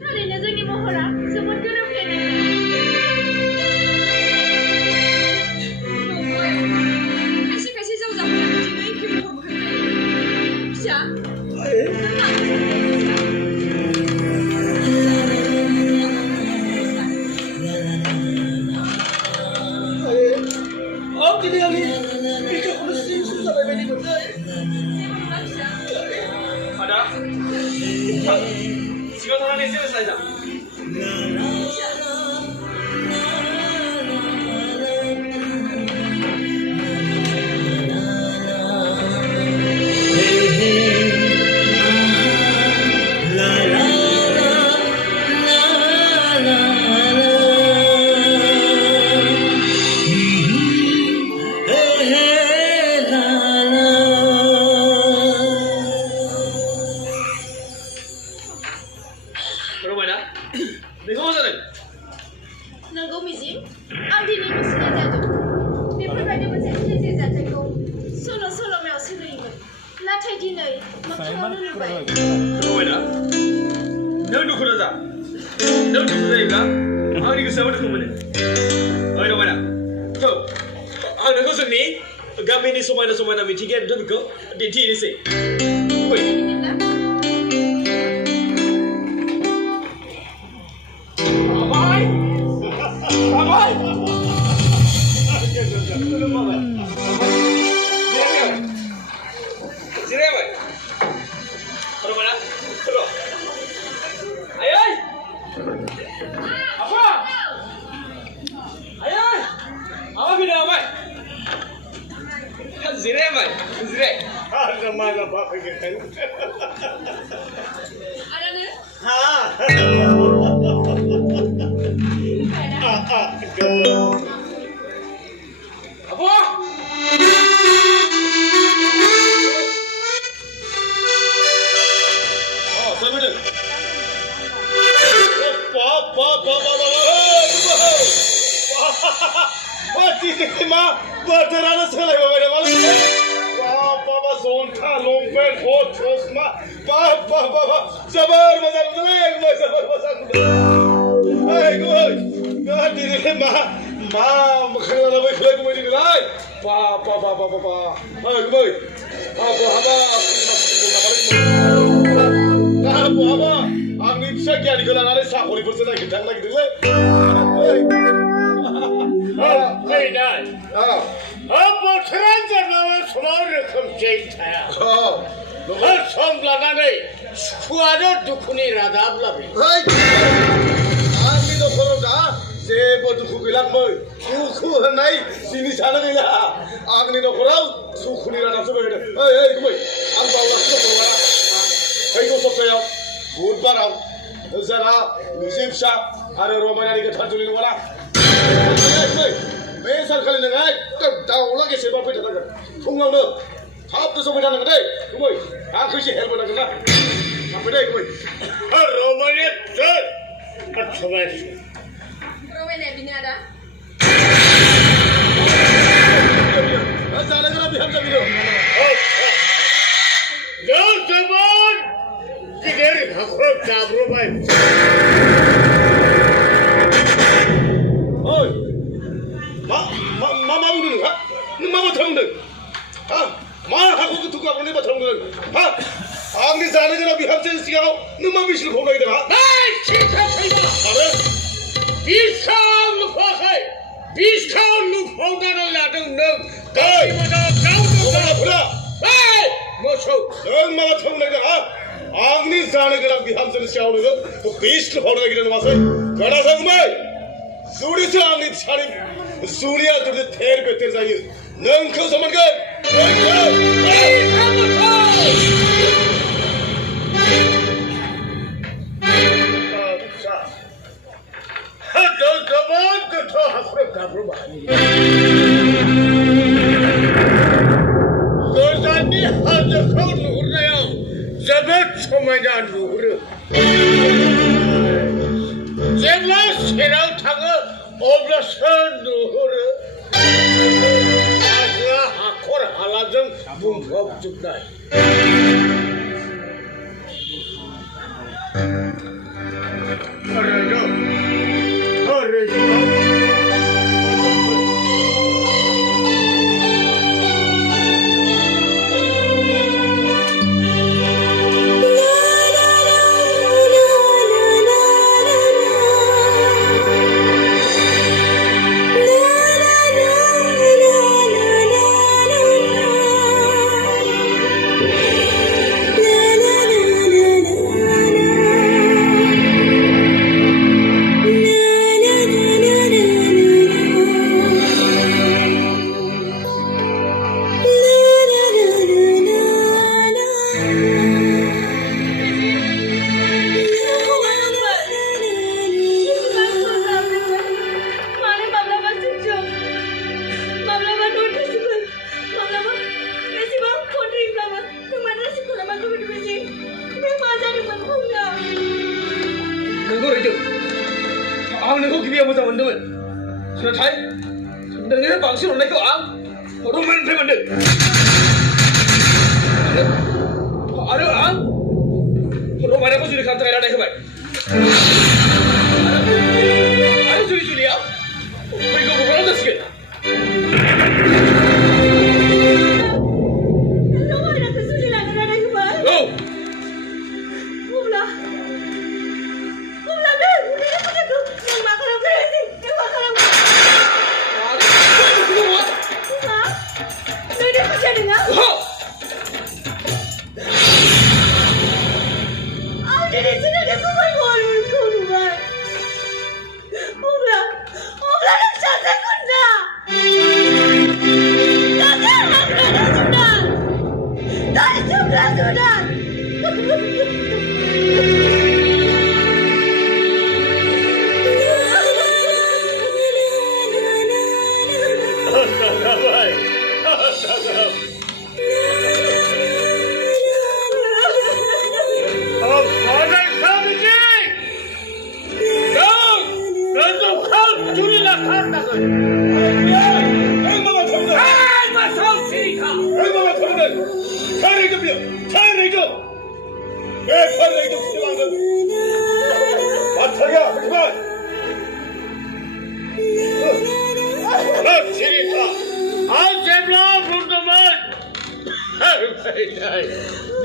थारैनो जोंनि महरा जोबोद गोरोबफ्लेनाय खायसे खायसे जावजाफोरा बिदिनो एखे महरबो होनलायो फिसा दिनै आंनि बिखाखौनो सिं जानाय बायदि मोनदों आदा सिगाङाव थांनानै एसे रायज्लायजा नंगौ मिजिं आं दिनै मिथिनाय जादों बेफोरबायदि मोनसे गिदिर जाथायखौ सल'मायाव सोलोङोमोन नाथाय दिनै मोगथाङावनो नुबाय रमायना नों दुखु दाजा नों दुखु जायोब्ला आंनि गोसोआबो दुखु मोनो ओइ रमायना आं नोंखौ जोंनि गामिनि समायना समायना मिथिंगायारि नुथायफोरखौ दिन्थिनोसै फै बोथोरानो सोलायबाय नामा बाबा जन्था लंपेन्ट कट चसमा बाबा जोबोर मोजां नुदोंलै जोबोर मोजां नुदों ओइ गुमै दिनै मा मोखां लाना फैखोलाय गुमै दिनैलाय बाबा ओइ गुमै बहाबा बहाबा आंनि फिसा गियानिखौ लानानै साखरिफोरसो नागिरनो थांनो नागिरदोंलै बोथोरा जेब्लाबो समाव रोखोमसे थाया सम लानानै सुखुआनो दुखुनि रादाब लाबोयो आंनि न'खराव दा जेबो दुखु गैलामोन दुखु होननाय जिनिसानो गैला आंनि न'खराव सुखुनि रादाबसो फैदों ओइ गुमै आं बावलासो दं फैगौ सप्तायाव बुधबाराव जोंहा मिजिं फिसा आरो रमायनानि गोथार जुलि नङाना बे सानखालि नोङो एकदम दाउला गेसेबा फैथारनांगोन फुङावनो थाबनो सफैथारनांगोन दै गुमै आंखौ एसे हेल्प होनांगोन ना थांबाय दै गुमै रमायनाया बिनो आदा जानो गोनां बिहामजो बिनो जोबोद गिदिर हाखर जाब्रबाय मा बुंदों नोंहा नों मा बाथ्रा बुंदों मा हाखौ गोथौ गाब्र'नाय बाथ्रा बुंदों आंनि जानो गोनां बिहामजोनि सिगाङाव नों मा मिसल फाव नागिरदों आरो बिसआव लुफाखै बिसआव लुफावनानै लादों नों मोसौ नों मा बाथ्रा बुंनो नागिरदों आंनि जानो गोनां बिहामजोनि सिगाङाव नोङो बिस लुफावनो नागिरदों नङासै खोनासंबाय जुदिसो आंनि फिसानि जुलिया जुदि थेर बेथेर जायो नोंखौ सनमानगोन जोबोद गोथौ हाखर गाब्रबाय गोजाननि हाजोखौ नुहुरनायाव जोबोद समायना नुहुरो जेब्ला सेराव थाङो अब्लासो नुहुरो हाजोआ हाखर हालाजों बुंफबजोबनाय आं नोंखौ गिबियाव मोजां मोनदोंमोन नाथाय नोंनिफ्राय बांसिन अननायखौ आं रमानिफ्राय मोनदों आरो आं रमानिखौ जुलि खालामनो थाखाय रादाय होबाय आरो जुलिया फैगौ बोथोराव जासिगोन रमानिखौ जुलि लानो रादाय होबाय औ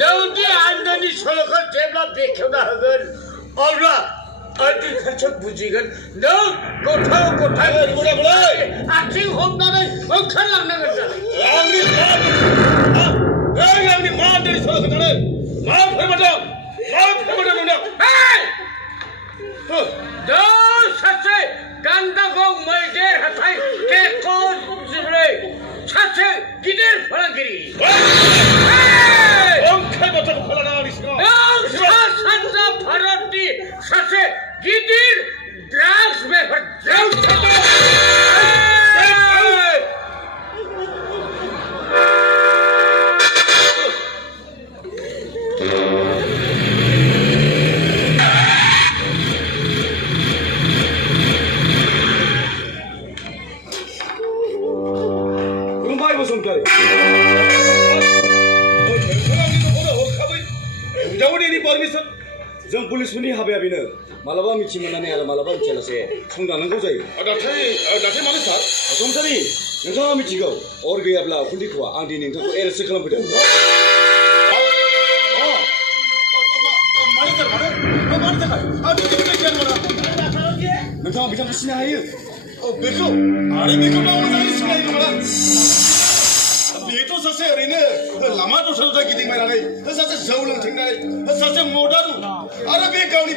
नोंदि आन्दोनि सल'खौ जेब्ला बेखेवना होगोन अब्ला आदिखालसो बुजिगोन नों गथ' गथाय आथिं हमनानै ओंखारलांनांगोन आंनि मा आन्दोनि सल' खोन्थानो मा फोरमायदों नोंनो नों सासे गान्दागं मैदेर हाथाय केकन जिब्रै सासे गिदिर फालांगिरि सानजा भारतनि सासे गिदिर ड्राग्स बेफार जों पुलिसफोरनि हाबाया बेनो मालाबा मिथि मोननानै आरो मालाबा मिथियालासे संदानांगौ जायो नाथाय मानो सार कमसारि नोंथाङा मिथिगौ अर गैयाब्ला उखुन्दै थवा आं दिनै नोंथांखौ एरेस्ट खालामफैदों नोंथाङा बिथांखौ सिनाय हायो बेखौ मोजाङै सिनायो नामा बेथ' सासे ओरैनो लामा दस्रा गिदिंबायनानै सासे जौ लोंथिंनाय सासे मदारु आरो बे गावनि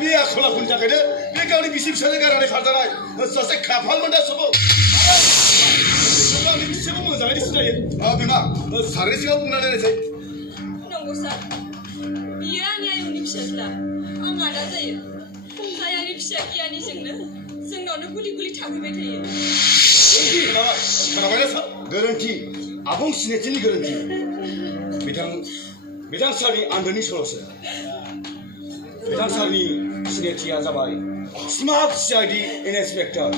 बे आखल आखुनि थाखायनो बे गावनि बिसि फिसाजो गारनानै खारजानाय सासे खाफाल मोनदा सबो आंनि बिसिखौ मोजाङै सिनायो बिमा सारनि सिगाङाव बुंनानै नायसै नंगौ सार बियो आंनि आयंनि फिसाज्ला आं आदा जायो जाय आंनि फिसा गियानिजोंनो जोंनावनो गुलि थाफैबाय थायो गोरोन्थि आबुं सिनायथिनि गोरोन्थि बिथां सारनि आन्दोनि सल'सो बिथां सारनि सिनायथिया जाबाय smart CID inspector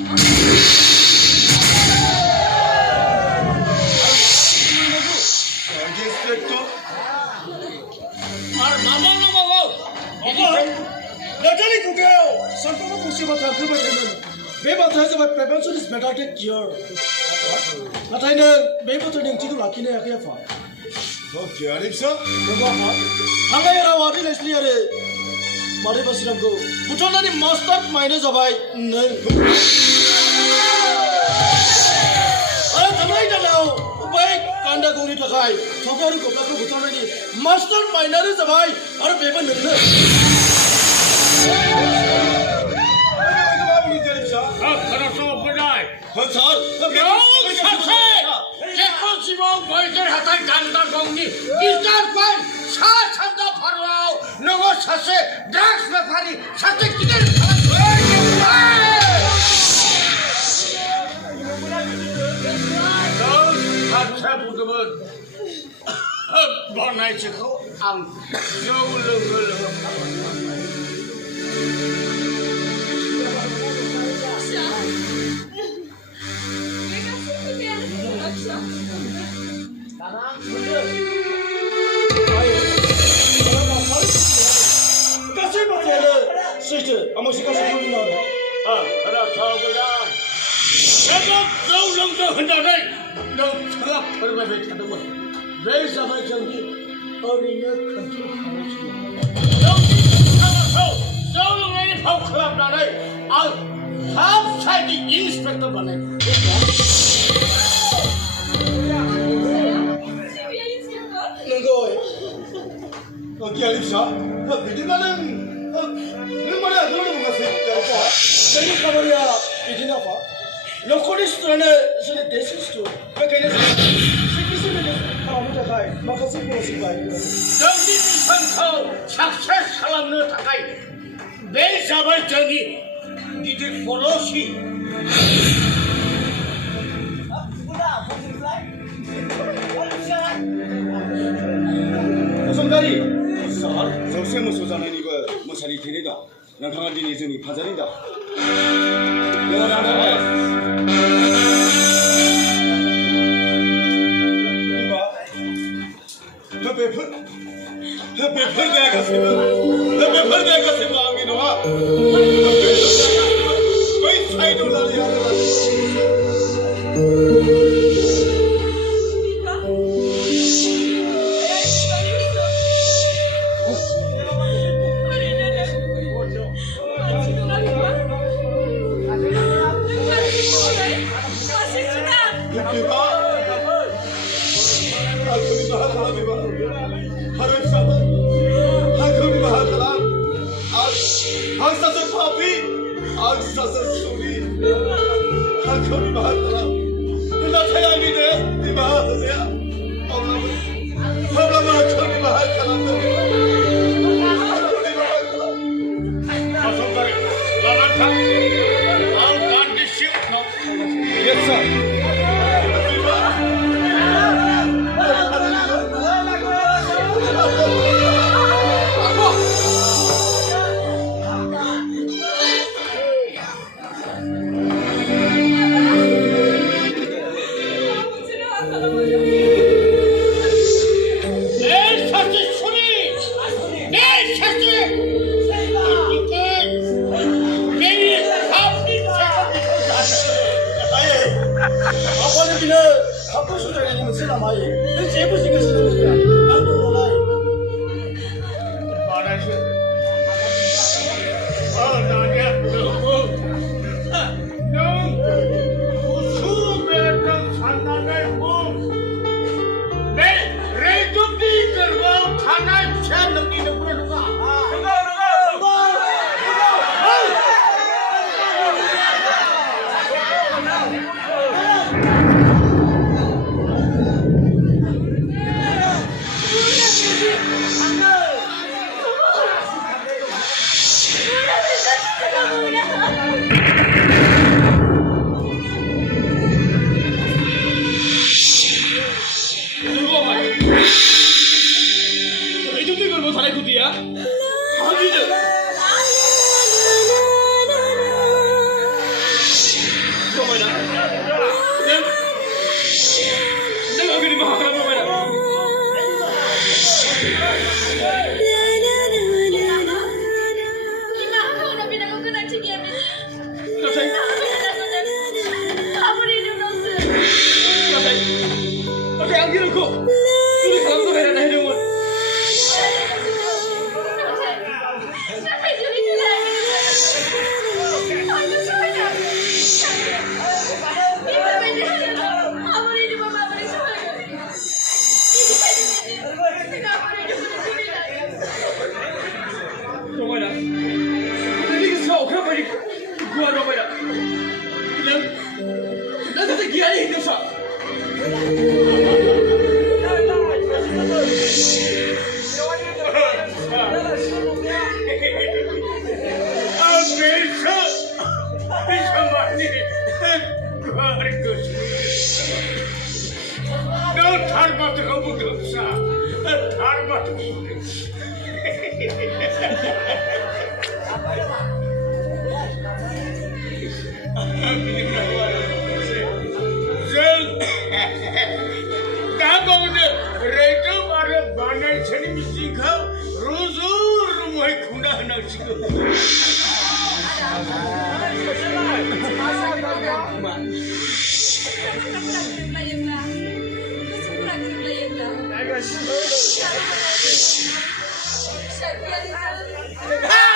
나타니 그게요. 선포가 보시면 다 그만 되면 매바타에서 prevention is better than cure. 나타이는 매바타는 지금 아끼네 약해 봐. 너 기아립서? 너가 한가야라 와디 레슬리아레 말해봤으라고 부천나니 마스터 마이너스 아바이 네. 아 정말이잖아요. 우바이 간다 공이 타가이 저거를 kop라고 부천나니 마스터 마이너스 아바이 아로 배번 넣는. 그래서 보자. 건설. 제코시모 너희들 하다 간다 공니 일단관 사천다 바로 너가 사세 드락스 파리 사세 기대를 하차 부금은 뭐나이 지고 안 겨울렁걸렁 가슴 못해는 스위트 아무 시간 쓰는 거. 그래서 그냥 내가 겨울렁도 흔들어 너 그가 벌받을 찾으면 왜 잡을 정기 어린이 컨트롤 하고 싶어 여기 살아서 겨울렁이 파우클럽 나를 탑사이드 인스펙터 보내 너거 기아립사? 비디가는 얼마나 그러는 거 같아? 저기 가버려 비디나 봐. 로컬리스트는 저기 대시스트. 그러니까 시키시는 아무도 가이 막아서 보시 봐요. 정기 선서 착색 사람을 다가이 내 잡을 정기 니들 포로시 성다리 석쇠무 소자는 이거 모사리 되니다 난 강아지니 저니 파자리다 내가 나가라 이봐 베풀 내가 가슴 마음이 놓아 왜 사이도 나리야 Yes, sir. 내 사지 소리 내 사지 내일 아빠는 그냥 바쁜 수준에 있는 쓰나 마이. 내 제부 신경 쓰는 거야. 안 보러라. 말하시 나냐 너 수배는 산나를 내 레이저비 들고 타나 차 넘기는 거야 누가 Hari gosu. Nau thar batu kau butuh sah. Thar batu. Zel. Dah kau ni rejo mara banai ceri misi kau. Rozor rumai kuna nak cikgu. Ah!